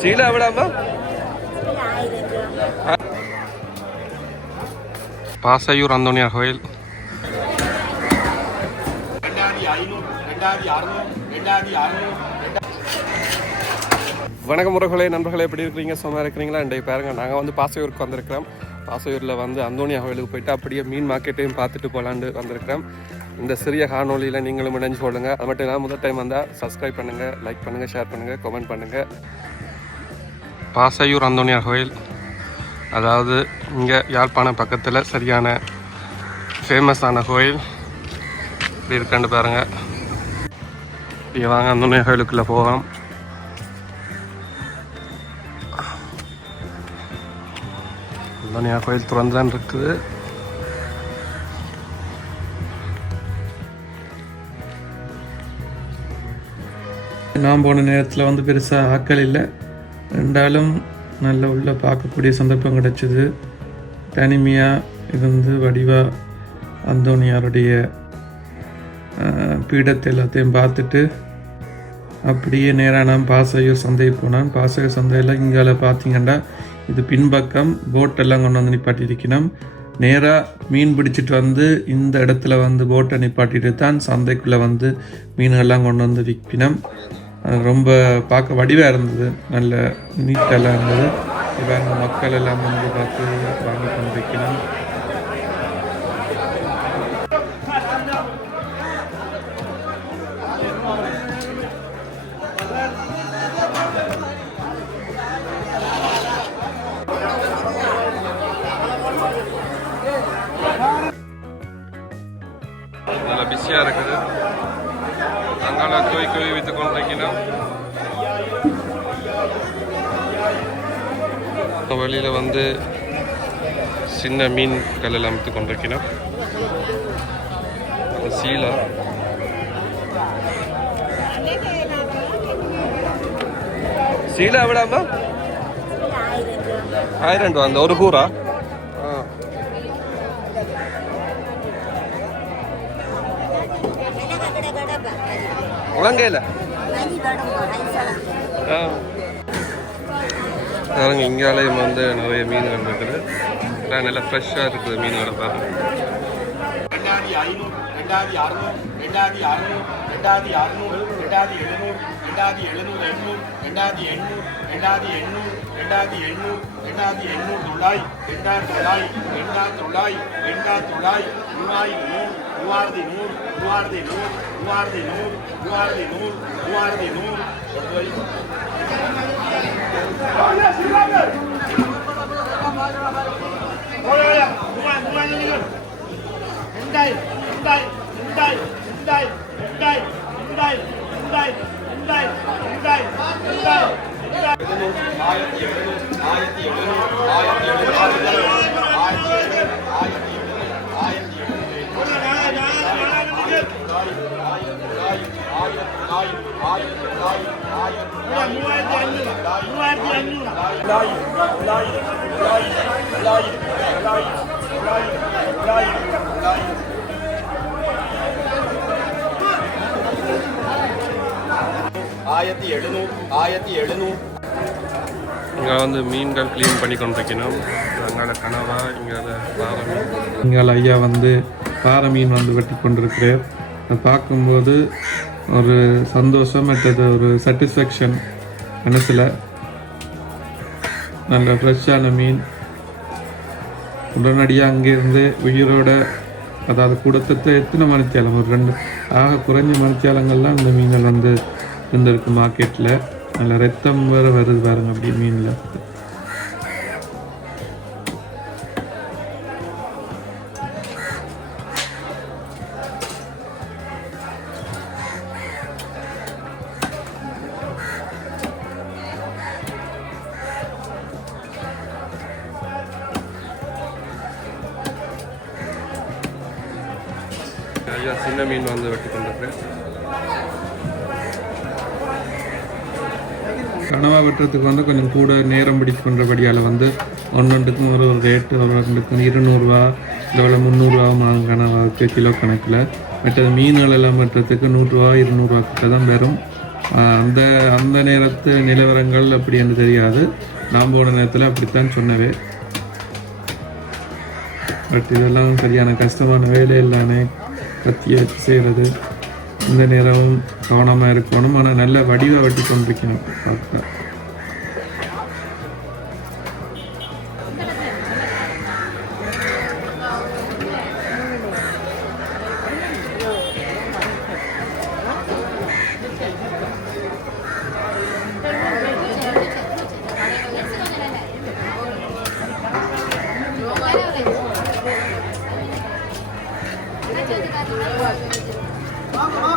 சீலா எவ்வளோம்மா பாசையூர் அந்தோனியார் கோயில். வணக்கம் முறைகளே நண்பர்களே எப்படி இருக்கிறீங்க? சும்மா இருக்கிறீங்களா? இன்றைய பாருங்க நாங்கள் வந்து பாசையூருக்கு வந்திருக்கிறோம். பாசையூரில் வந்து அந்தோனியா கோயிலுக்கு போயிட்டு அப்படியே மீன் மார்க்கெட்டையும் பார்த்துட்டு போகலான்னு வந்திருக்கிறோம். இந்த சிறிய காணொலியில் நீங்களும் இணைஞ்சு கொள்ளுங்க. அது மட்டும் இல்லாமல் முதல் டைம் வந்தால் சப்ஸ்கிரைப் பண்ணுங்கள் லைக் பண்ணுங்கள் ஷேர் பண்ணுங்கள் கமெண்ட் பண்ணுங்கள் பாசையூர் அந்தோனியார் கோயில் அதாவது இங்கே யாழ்ப்பாணம் பக்கத்தில் சரியான ஃபேமஸான கோயில். இப்படி இருக்கான்னு பாருங்கள் இப்படி வாங்க அந்தோனியார் கோயிலுக்குள்ளே போகலாம். அந்தோனியார் கோயில் திறந்துதான் இருக்குது. நான் போன நேரத்தில் வந்து பெருசாக ஆக்கள் இல்லை. ரெண்டாலும் நல்ல உள்ள பார்க்கக்கூடிய சந்தர்ப்பம் கிடைச்சிது. தனிமையாக இருந்து வடிவா அந்தோனியாருடைய பீடத்தை எல்லாத்தையும் பார்த்துட்டு அப்படியே நேராக நான் பாசையூர் சந்தைக்கு போனேன். பாசையூர் சந்தையில் இங்கால பார்த்தீங்கன்னா இது பின்பக்கம் போட்டெல்லாம் கொண்டு வந்து நிப்பாட்டியிருக்கணும். நேராக மீன் பிடிச்சிட்டு வந்து இந்த இடத்துல வந்து போட்டை நிப்பாட்டிட்டு தான் சந்தைக்குள்ளே வந்து மீன்கள்லாம் கொண்டு வந்து விற்பினோம். ரொம்ப பார்க்க வடிவாக இருந்தது. நல்ல நீட்டெல்லாம் இருந்தது. இவங்க மக்கள் எல்லாம் வந்து பார்த்து வாங்கி கொண்டு வைக்கணும் நல்லா பிஸியாக இருக்குது விளைவித்துக் கொண்டிருக்கிறோம் கோய் வெளியில் வந்து சின்ன மீன் கல்லில் அமைத்து கொண்டிருக்கணும் சீலா. சீலா எவ்வளோ ஆயிரம் ரூபா. அந்த ஒரு கூறா? உலங்கையில்? ஆ. பாருங்க இங்காலயம் வந்து நிறைய மீன்கள் இருக்குது. எல்லாம் நல்லா ஃப்ரெஷ்ஷாக இருக்குது மீன்களை பாருங்க ரெண்டாயிரத்தி ஐநூறு ரெண்டாயிரத்தி அறுநூறு ரெண்டாயிரத்தி அறுநூறு ரெண்டாயிரத்தி அறுநூறு ரெண்டாயிரத்தி எழுநூறு ரெண்டாயிரத்தி எழுநூறு எண்ணூறு ரெண்டாயிரத்தி எண்ணூறு ரெண்டாயிரத்தி எண்ணூறு ரெண்டாயிரத்தி எண்ணூறு ரெண்டாயிரத்தி எண்ணூறு தொள்ளாய் ரெண்டாயிரத்தி தொள்ளாய் ரெண்டாயிரத்தி தொள்ளாய் ரெண்டாயிரத்தி தொள்ளாய் மூவாயிரத்தி நூறு மூவாயிரத்தி நூறு மூவாயிரத்தி நூறு மூவாயிரத்தி நூறு மூவாயிரத்தி நூறு மூவாயிரத்தி நூறு ஆயிரத்தி எழுநூறு ஆயிரத்தி எழுநூறு இங்கே வந்து மீன்கள் க்ளீன் பண்ணி கொண்டிருக்கணும். அங்கால கனவா இங்கே பாறை மீன் இங்கால ஐயா வந்து பாறை மீன் வந்து வெட்டி கொண்டிருக்கிறார். பார்க்கும்போது ஒரு சந்தோஷம் மற்றது ஒரு சாட்டிஸ்ஃபேக்ஷன் மனசில். நல்ல ஃப்ரெஷ்ஷான மீன். உடனடியாக அங்கேருந்து உயிரோட அதாவது கூடத்தத்தை எத்தனை மணித்தியாலம் ஒரு ரெண்டு ஆக குறைஞ்ச மணித்தியாலங்கள்லாம் இந்த மீன்கள் வந்து இருந்திருக்கு மார்க்கெட்டில் நல்ல ரத்தம் வேறு வருது பாருங்க அப்படி மீனில். சின்ன மீன் வந்து வெட்டி கொண்டிருக்கிறேன் கனவா வெட்டுறதுக்கு வந்து கொஞ்சம் கூட நேரம் பிடிக்கின்றபடியால் வந்து ஒன்னொன்றுக்கும் ஒரு ஒரு ரேட்டு ஒரு ரெண்டுக்கும் இருநூறுவா இல்லை முந்நூறுரூவாவும் ஆகும் கனவாவுக்கு கிலோ கணக்கில் மற்றது மீன்கள் எல்லாம் வெட்டுறதுக்கு நூறுரூவா இருநூறுவா கிட்ட தான் வரும் அந்த அந்த நேரத்து நிலவரங்கள் அப்படி என்று தெரியாது நாம் போன நேரத்தில் அப்படித்தான் சொன்னவே பட் இதெல்லாம் சரியான கஷ்டமான வேலை இல்லைன்னு கத்தியை வச்சு செய்கிறது இந்த நேரமும் கவனமாக இருக்கணும். ஆனால் நல்ல வடிவாக வெட்டி கொண்டிருக்கணும் பார்க்க. 빠져